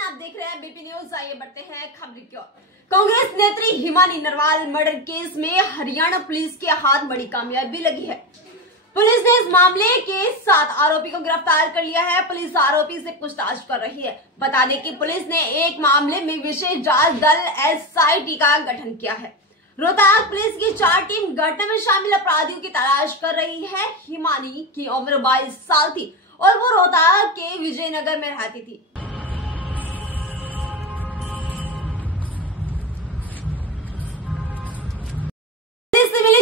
आप देख रहे हैं बीपी न्यूज। आइए बढ़ते हैं खबर की ओर। कांग्रेस नेत्री हिमानी नरवाल मर्डर केस में हरियाणा पुलिस के हाथ बड़ी कामयाबी लगी है। पुलिस ने इस मामले के 7 आरोपी को गिरफ्तार कर लिया है। पुलिस आरोपी से पूछताछ कर रही है। बता दें कि पुलिस ने एक मामले में विशेष जांच दल SIT का गठन किया है। रोहतक पुलिस की 4 टीम घटना में शामिल अपराधियों की तलाश कर रही है। हिमानी की उम्र 22 साल थी और वो रोहतक के विजयनगर में रहती थी।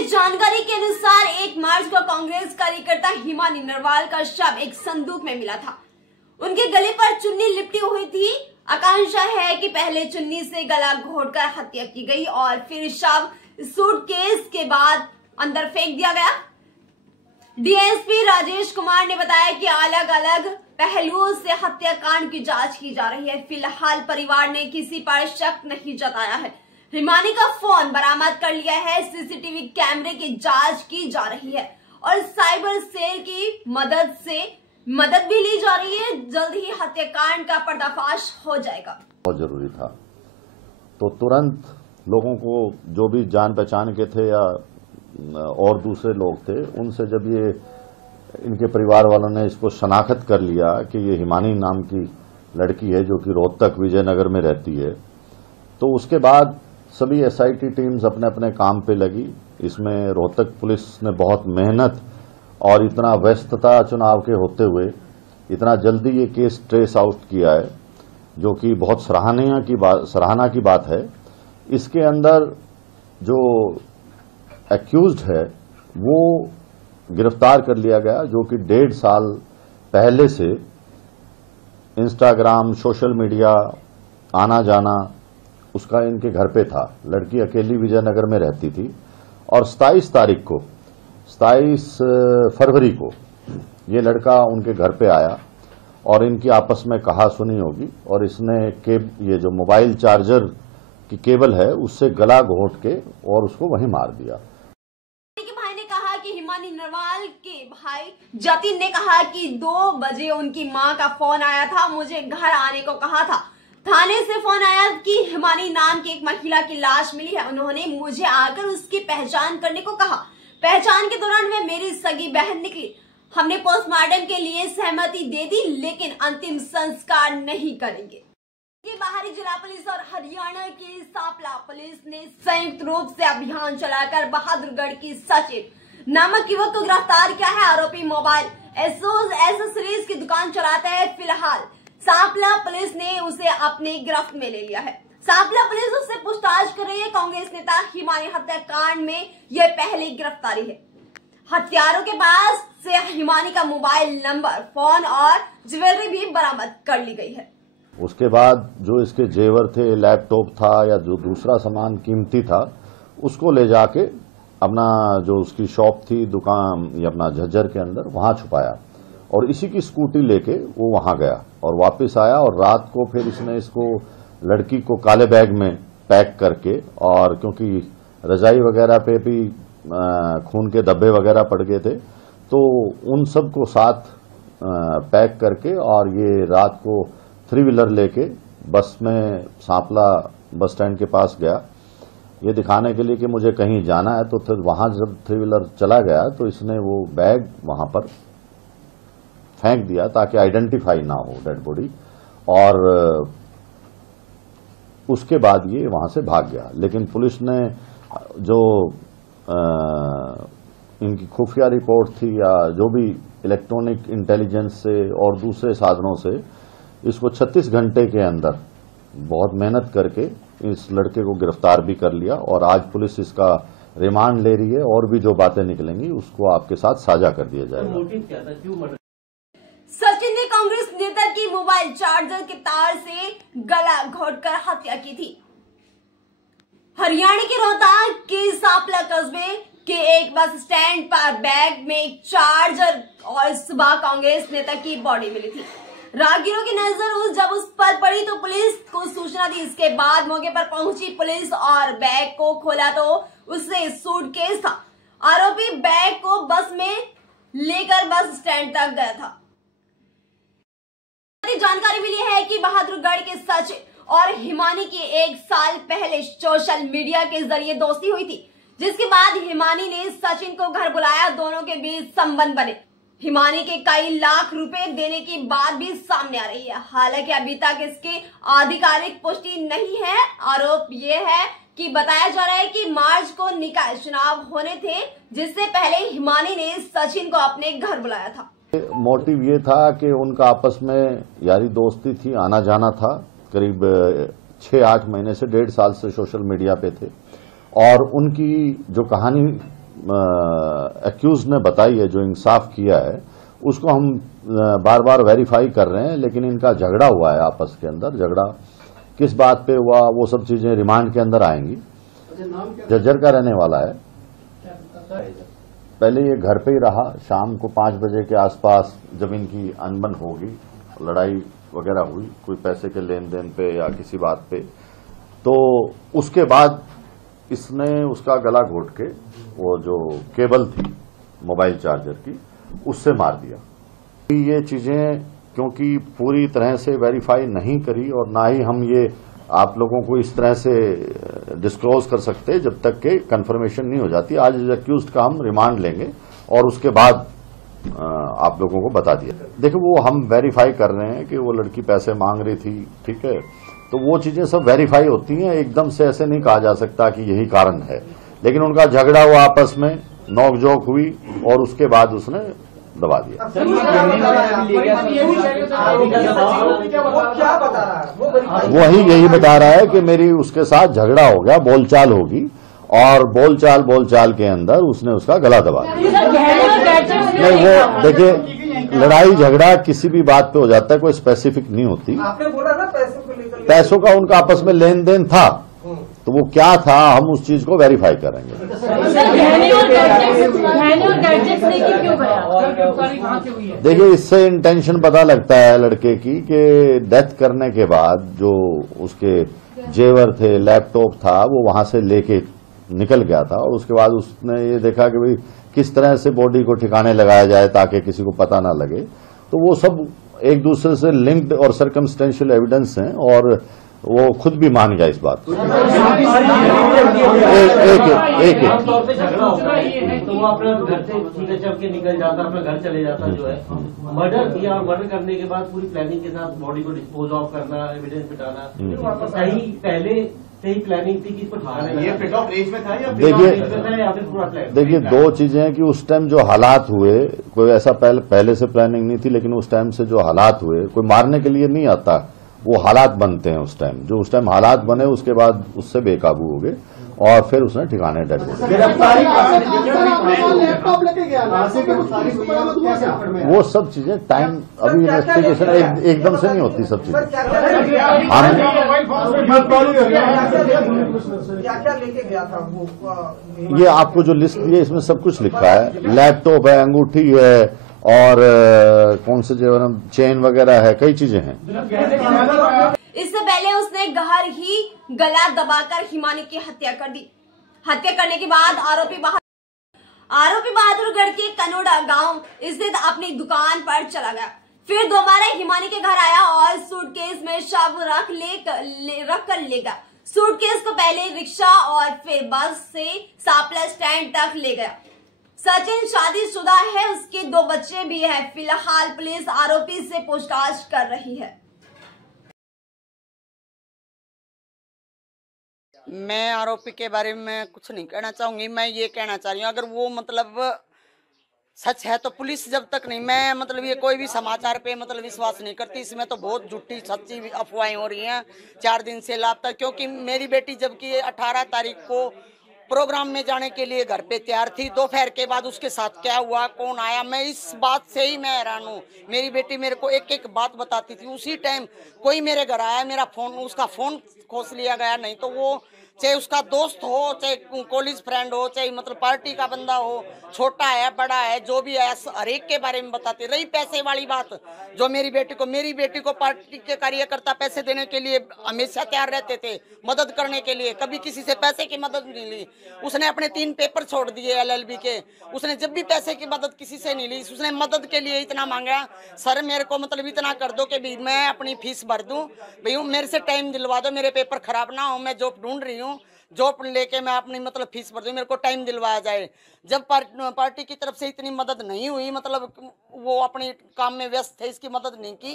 जानकारी के अनुसार 1 मार्च को कांग्रेस कार्यकर्ता हिमानी नरवाल का शव एक संदूक में मिला था। उनके गले पर चुन्नी लिपटी हुई थी। आकांक्षा है कि पहले चुन्नी से गला घोटकर हत्या की गई और फिर शव सूटकेस के बाद अंदर फेंक दिया गया। DSP राजेश कुमार ने बताया कि अलग अलग पहलुओं से हत्याकांड की जांच की जा रही है। फिलहाल परिवार ने किसी पर शक नहीं जताया है। हिमानी का फोन बरामद कर लिया है। CCTV कैमरे की जांच की जा रही है और साइबर सेल की मदद भी ली जा रही है। जल्द ही हत्याकांड का पर्दाफाश हो जाएगा। बहुत जरूरी था तो तुरंत लोगों को जो भी जान पहचान के थे या और दूसरे लोग थे उनसे जब ये इनके परिवार वालों ने इसको शनाख्त कर लिया कि ये हिमानी नाम की लड़की है जो कि रोहतक विजयनगर में रहती है, तो उसके बाद सभी SIT टीम्स अपने अपने काम पे लगी। इसमें रोहतक पुलिस ने बहुत मेहनत और इतना व्यस्तता चुनाव के होते हुए इतना जल्दी ये केस ट्रेस आउट किया है, जो कि बहुत सराहना की बात है। इसके अंदर जो एक्यूज्ड है वो गिरफ्तार कर लिया गया, जो कि 1.5 साल पहले से इंस्टाग्राम सोशल मीडिया आना जाना उसका इनके घर पे था। लड़की अकेली विजयनगर में रहती थी और 27 फरवरी को ये लड़का उनके घर पे आया और इनकी आपस में कहा सुनी होगी और इसने ये जो मोबाइल चार्जर की केबल है उससे गला घोंट के और उसको वहीं मार दिया। भाई ने कहा कि हिमानी नरवाल के भाई जतिन ने कहा कि 2 बजे उनकी मां का फोन आया था, मुझे घर आने को कहा था। थाने से फोन आया कि हिमानी नाम की एक महिला की लाश मिली है। उन्होंने मुझे आकर उसकी पहचान करने को कहा। पहचान के दौरान वे मेरी सगी बहन निकली। हमने पोस्टमार्टम के लिए सहमति दे दी, लेकिन अंतिम संस्कार नहीं करेंगे। बाहरी जिला पुलिस और हरियाणा की सांपला पुलिस ने संयुक्त रूप से अभियान चलाकर बहादुरगढ़ की सचिव नामक युवक को गिरफ्तार किया है। आरोपी मोबाइल एसेसरीज की दुकान चलाता है। फिलहाल सांपला पुलिस ने उसे अपने गिरफ्त में ले लिया है। सांपला पुलिस उससे पूछताछ कर रही है। कांग्रेस नेता हिमानी हत्याकांड में यह पहली गिरफ्तारी है। हत्यारों के पास से हिमानी का मोबाइल नंबर, फोन और ज्वेलरी भी बरामद कर ली गई है। उसके बाद जो इसके जेवर थे, लैपटॉप था या जो दूसरा सामान कीमती था, उसको ले जाके अपना जो उसकी शॉप थी दुकान या अपना झज्जर के अंदर वहां छुपाया और इसी की स्कूटी लेके वो वहां गया और वापस आया और रात को फिर इसने इसको लड़की को काले बैग में पैक करके, और क्योंकि रजाई वगैरह पे भी खून के धब्बे वगैरह पड़ गए थे, तो उन सब को साथ पैक करके और ये रात को 3 व्हीलर लेके बस में सांपला बस स्टैंड के पास गया, ये दिखाने के लिए कि मुझे कहीं जाना है। तो फिर वहां जब 3 व्हीलर चला गया तो इसने वो बैग वहां पर फेंक दिया ताकि आइडेंटिफाई ना हो डेड बॉडी, और उसके बाद ये वहां से भाग गया। लेकिन पुलिस ने जो इनकी खुफिया रिपोर्ट थी या जो भी इलेक्ट्रॉनिक इंटेलिजेंस से और दूसरे साधनों से इसको 36 घंटे के अंदर बहुत मेहनत करके इस लड़के को गिरफ्तार भी कर लिया और आज पुलिस इसका रिमांड ले रही है और भी जो बातें निकलेंगी उसको आपके साथ साझा कर दिया जाएगा। मोटिव क्या था, क्यों मर्डर? सचिन ने कांग्रेस नेता की मोबाइल चार्जर के तार से गला घोटकर हत्या की थी। हरियाणा के रोहतक के सांपला कस्बे के एक बस स्टैंड पर बैग में एक चार्जर और सुबह कांग्रेस नेता की बॉडी मिली थी। राहगीरों की नजर जब उस पर पड़ी तो पुलिस को सूचना दी। इसके बाद मौके पर पहुंची पुलिस और बैग को खोला तो उससे सूटकेस था। आरोपी बैग को बस में लेकर बस स्टैंड तक गया था। जानकारी मिली है कि बहादुरगढ़ के सचिन और हिमानी की 1 साल पहले सोशल मीडिया के जरिए दोस्ती हुई थी, जिसके बाद हिमानी ने सचिन को घर बुलाया, दोनों के बीच संबंध बने। हिमानी के कई लाख रुपए देने की बात भी सामने आ रही है। हालांकि अभी तक इसकी आधिकारिक पुष्टि नहीं है। आरोप ये है कि बताया जा रहा है कि मार्च को निकाय चुनाव होने थे, जिससे पहले हिमानी ने सचिन को अपने घर बुलाया था। मोटिव ये था कि उनका आपस में यारी दोस्ती थी, आना जाना था। करीब 6-8 महीने से 1.5 साल से सोशल मीडिया पे थे और उनकी जो कहानी एक्यूज ने बताई है, जो इंसाफ किया है, उसको हम बार बार वेरीफाई कर रहे हैं। लेकिन इनका झगड़ा हुआ है आपस के अंदर। झगड़ा किस बात पे हुआ वो सब चीजें रिमांड के अंदर आएंगी। झज्जर का रहने वाला है। पहले ये घर पे ही रहा। शाम को 5 बजे के आसपास जब इनकी अनबन होगी, लड़ाई वगैरह हुई कोई पैसे के लेन देन पे या किसी बात पे, तो उसके बाद इसने उसका गला घोट के वो जो केबल थी मोबाइल चार्जर की, उससे मार दिया। ये चीजें क्योंकि पूरी तरह से वेरीफाई नहीं करी और ना ही हम ये आप लोगों को इस तरह से डिस्क्लोज कर सकते जब तक के कंफर्मेशन नहीं हो जाती। आज एक्यूज्ड का हम रिमांड लेंगे और उसके बाद आप लोगों को बता दिया। देखिए, वो हम वेरीफाई कर रहे हैं कि वो लड़की पैसे मांग रही थी, ठीक है, तो वो चीजें सब वेरीफाई होती हैं। एकदम से ऐसे नहीं कहा जा सकता कि यही कारण है। लेकिन उनका झगड़ा हुआ, आपस में नोकझोंक हुई और उसके बाद उसने दबा दिया। वही यही बता रहा है कि मेरी उसके साथ झगड़ा हो गया, बोलचाल होगी और बोलचाल के अंदर उसने उसका गला दबा दिया। नहीं, वो देखिए, लड़ाई झगड़ा किसी भी बात पे हो जाता है, कोई स्पेसिफिक नहीं होती। आपने बोला ना पैसों को लेकर, पैसों का उनका आपस में लेन देन था, तो वो क्या था हम उस चीज को वेरीफाई करेंगे। देखिए, इससे इंटेंशन पता लगता है लड़के की कि डेथ करने के बाद जो उसके जेवर थे, लैपटॉप था, वो वहां से लेके निकल गया था और उसके बाद उसने ये देखा कि भाई किस तरह से बॉडी को ठिकाने लगाया जाए ताकि किसी को पता ना लगे। तो वो सब एक दूसरे से लिंक्ड और सर्कमस्टेंशियल एविडेंस हैं और वो खुद भी मान गया इस बात को। एक तौर पे झगड़ा होता है तो वो अपने घर से सीधे चल के निकल जाता, अपने घर चले जाता। जो है मर्डर किया और मर्डर करने के बाद पूरी प्लानिंग के साथ बॉडी को डिस्पोज ऑफ करना, एविडेंस मिटाना, सही पहले से ही प्लानिंग थी कि इसको ठिकाना। ये फिट ऑफ रेंज में था या फिर पूरा प्लान? देखिए, 2 चीजें हैं कि उस टाइम जो हालात हुए, कोई ऐसा पहले से प्लानिंग नहीं थी, लेकिन उस टाइम से जो हालात हुए, कोई मारने के लिए नहीं आता, वो हालात बनते हैं उस टाइम। जो उस टाइम हालात बने उसके बाद उससे बेकाबू हो गए और फिर उसने ठिकाने डट गए। वो सब चीजें टाइम, अभी इन्वेस्टिगेशन एकदम से नहीं होती सब चीजें। क्या लेके गया था वो? ये आपको जो लिस्ट दी है इसमें सब कुछ लिखा है। लैपटॉप है, अंगूठी है और कौन से जो चेन वगैरह है, कई चीजें हैं। इससे पहले उसने घर ही गला दबाकर हिमानी की हत्या कर दी। हत्या करने के बाद आरोपी बहादुरगढ़ के कनोड़ा गांव स्थित अपनी दुकान पर चला गया। फिर दोबारा हिमानी के घर आया और सूटकेस में शव रख कर ले गया। सूटकेस को पहले रिक्शा और फिर बस से सापला स्टैंड तक ले गया। सचिन शादीशुदा है, उसके 2 बच्चे भी हैं। फिलहाल पुलिस आरोपी से पूछताछ कर रही है। मैं आरोपी के बारे में कुछ नहीं कहना चाहूंगी। मैं ये कहना चाह रही हूँ, अगर वो मतलब सच है तो पुलिस जब तक नहीं, मैं मतलब ये कोई भी समाचार पे मतलब विश्वास नहीं करती। इसमें तो बहुत झूठी सच्ची अफवाहें हो रही हैं। 4 दिन से लापता, क्योंकि मेरी बेटी जबकि 18 तारीख को प्रोग्राम में जाने के लिए घर पे तैयार थी, दोपहर के बाद उसके साथ क्या हुआ, कौन आया, मैं इस बात से ही मैं हैरान हूँ। मेरी बेटी मेरे को एक एक बात बताती थी। उसी टाइम कोई मेरे घर आया, मेरा फोन, उसका फोन खोस लिया गया, नहीं तो वो चाहे उसका दोस्त हो, चाहे कॉलेज फ्रेंड हो, चाहे मतलब पार्टी का बंदा हो, छोटा है बड़ा है जो भी है, हर एक के बारे में बताते। रही पैसे वाली बात, जो मेरी बेटी को पार्टी के कार्यकर्ता पैसे देने के लिए हमेशा तैयार रहते थे, मदद करने के लिए, कभी किसी से पैसे की मदद नहीं ली। उसने अपने 3 पेपर छोड़ दिए LLB के, उसने जब भी पैसे की मदद किसी से नहीं ली। उसने मदद के लिए इतना मांगा, सर मेरे को मतलब इतना कर दो कि भी मैं अपनी फीस भर दूं, भैया मेरे से टाइम दिलवा दो, मेरे पेपर खराब ना हो, मैं जॉब ढूंढ रही हूँ, जॉब लेके मैं अपनी मतलब फीस भर दूं, मेरे को टाइम दिलवाया जाए। जब पार्टी की तरफ से इतनी मदद नहीं हुई, मतलब वो अपने काम में व्यस्त थे, इसकी मदद नहीं की,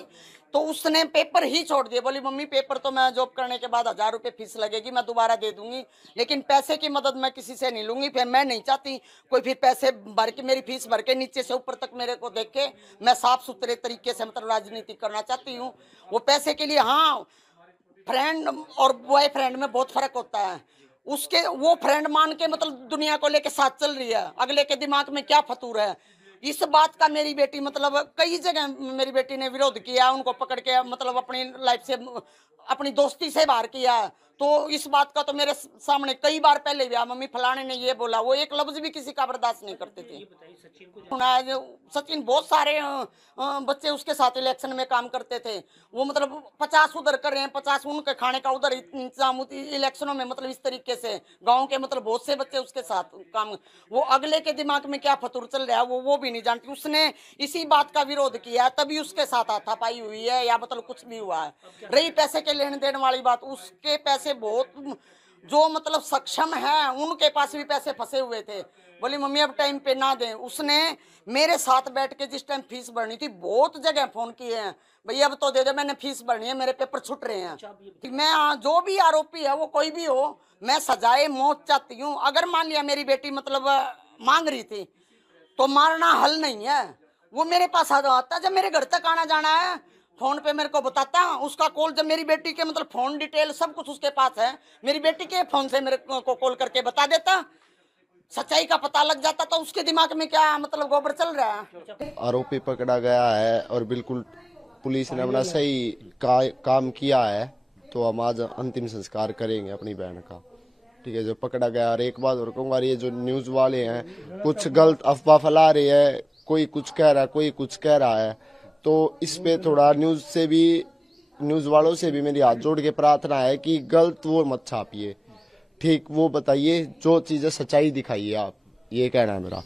तो उसने पेपर ही छोड़ दिए। बोली मम्मी पेपर तो मैं जॉब करने के बाद 1000 रुपये फीस लगेगी, मैं दोबारा दे दूंगी, लेकिन पैसे की मदद मैं किसी से नहीं लूंगी। फिर मैं नहीं चाहती कोई फिर पैसे भर के, मेरी फीस भर के नीचे से ऊपर तक मेरे को देख के, मैं साफ सुथरे तरीके से मतलब राजनीति करना चाहती हूँ। वो पैसे के लिए, हाँ फ्रेंड और बॉयफ्रेंड में बहुत फर्क होता है। उसके वो फ्रेंड मान के मतलब दुनिया को लेके साथ चल रही है, अगले के दिमाग में क्या फतूर है, इस बात का मेरी बेटी मतलब कई जगह मेरी बेटी ने विरोध किया, उनको पकड़ के मतलब अपनी लाइफ से, अपनी दोस्ती से बाहर किया। तो इस बात का तो मेरे सामने कई बार पहले भी, मम्मी फलाने ने ये बोला, वो एक लफ्ज भी किसी का बर्दाश्त नहीं करते थे। सचिन बहुत सारे बच्चे उसके साथ इलेक्शन में काम करते थे, वो मतलब 50 उधर कर रहे हैं, 50 उनके खाने का उधर इंतजाम इलेक्शनों में, मतलब इस तरीके से गांव के मतलब बहुत से बच्चे उसके साथ काम। वो अगले के दिमाग में क्या फतूर चल रहा है वो भी नहीं जानती। उसने इसी बात का विरोध किया, तभी उसके साथ हाथापाई हुई है या मतलब कुछ भी हुआ है। रही पैसे के लेन देन वाली बात, उसके पैसे बहुत जो मतलब सक्षम है उनके पास भी पैसे फंसे हुए थे। बोली मम्मी अब टाइम पे ना दें। उसने मेरे साथ बैठ के जिस टाइम फीस भरनी थी बहुत जगह फोन किए हैं, भैया अब तो दे दे, मैंने फीस भरनी है, मेरे पेपर छूट रहे हैं। मैं जो भी आरोपी है वो कोई भी हो, मैं सजाए मौत चाहती हूँ। अगर मान लिया मेरी बेटी मतलब मांग रही थी तो मारना हल नहीं है। वो मेरे पास आता, जब मेरे घर तक आना जाना है फोन पे मेरे को बताता, उसका कॉल जब मेरी बेटी के मतलब फोन डिटेल सब कुछ उसके पास है, मेरी बेटी के फोन से मेरे को कॉल करके बता देता, सच्चाई का पता लग जाता। तो उसके दिमाग में क्या मतलब गोबर चल रहा है। आरोपी पकड़ा गया है और बिल्कुल पुलिस ने अपना सही काम किया है, तो हम आज अंतिम संस्कार करेंगे अपनी बहन का। ठीक है, जो पकड़ा गया। और एक बात और कहूँगा, ये जो न्यूज वाले हैं कुछ गलत अफवाह फैला रहे हैं, कोई कुछ कह रहा है कोई कुछ कह रहा है, तो इस पे थोड़ा न्यूज वालों से भी मेरी हाथ जोड़ के प्रार्थना है कि गलत वो मत छापिए, ठीक वो बताइए, जो चीजें सच्चाई दिखाइए आप, ये कहना है मेरा।